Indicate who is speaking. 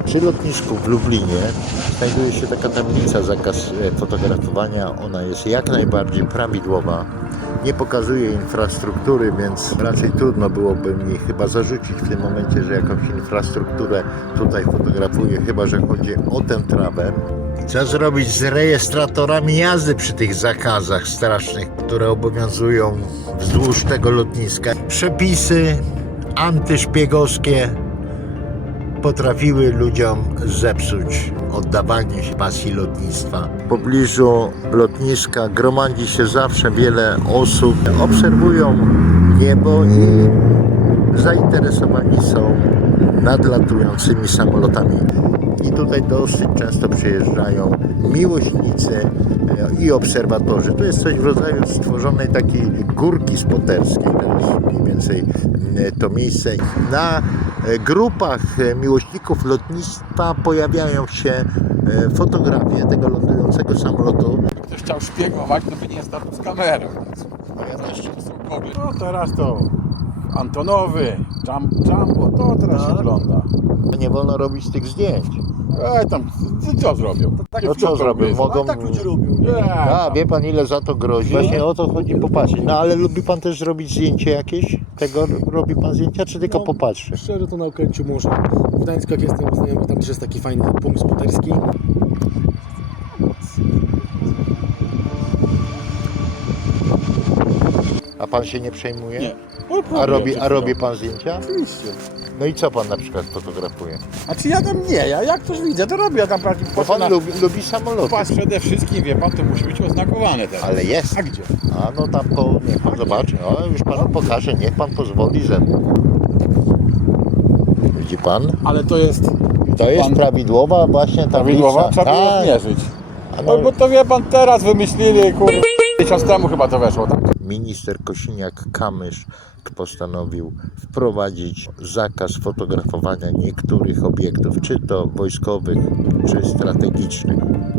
Speaker 1: Przy lotnisku w Lublinie znajduje się taka tablica zakaz fotografowania. Ona jest jak najbardziej prawidłowa. Nie pokazuje infrastruktury, więc raczej trudno byłoby mi chyba zarzucić w tym momencie, że jakąś infrastrukturę tutaj fotografuję, chyba że chodzi o tę trawę. Co zrobić z rejestratorami jazdy przy tych zakazach strasznych, które obowiązują wzdłuż tego lotniska? Przepisy antyszpiegowskie potrafiły ludziom zepsuć oddawanie się pasji lotnictwa. W pobliżu lotniska gromadzi się zawsze wiele osób, obserwują niebo i zainteresowani są nadlatującymi samolotami. I tutaj dosyć często przyjeżdżają miłośnicy i obserwatorzy. To jest coś w rodzaju stworzonej takiej górki spoterskiej. Teraz mniej więcej to miejsce. Na grupach miłośników lotnictwa pojawiają się fotografie tego lądującego samolotu.
Speaker 2: Jakby ktoś chciał szpiegować, to by nie starł z kamerą. To są kobiety. No teraz to Antonowy, Jumbo, to teraz się ogląda.
Speaker 1: Nie wolno robić tych zdjęć.
Speaker 2: Tam, co zrobią?
Speaker 1: No co zrobią? Mogą...
Speaker 3: Tak ludzie robią, nie?
Speaker 1: A, wie pan ile za to grozi? Właśnie o to chodzi popatrzeć. No ale lubi pan też zrobić zdjęcie jakieś? Tego robi pan zdjęcia, czy tylko popatrzy?
Speaker 3: Szczerze to na Okęciu może. W Gdańsku jak jestem znajomy, tam też jest taki fajny punkt spoterski.
Speaker 1: A pan się nie przejmuje?
Speaker 2: Nie.
Speaker 1: A robi pan zdjęcia?
Speaker 2: Oczywiście.
Speaker 1: No i co pan na przykład fotografuje?
Speaker 2: A czy ja tam nie, ja jak coś widzę, to robię, ja tam praktycznie
Speaker 1: Bo pan lubi samoloty.
Speaker 2: pas przede wszystkim, wie pan, to musi być oznakowane teraz.
Speaker 1: Ale jest.
Speaker 2: A gdzie?
Speaker 1: A no tam niech pan zobaczy. No już panu pokażę, niech pan pozwoli ze mną. Widzi pan?
Speaker 2: Ale to jest
Speaker 1: To jest
Speaker 2: pan...
Speaker 1: prawidłowa właśnie tablica.
Speaker 2: prawidłowa, trzeba było
Speaker 1: Tak.
Speaker 2: zmierzyć.
Speaker 1: A
Speaker 2: No bo to wie pan, teraz wymyślili, kurde, miesiąc temu chyba to weszło, tak?
Speaker 1: Minister Kosiniak-Kamysz postanowił wprowadzić zakaz fotografowania niektórych obiektów, czy to wojskowych, czy strategicznych.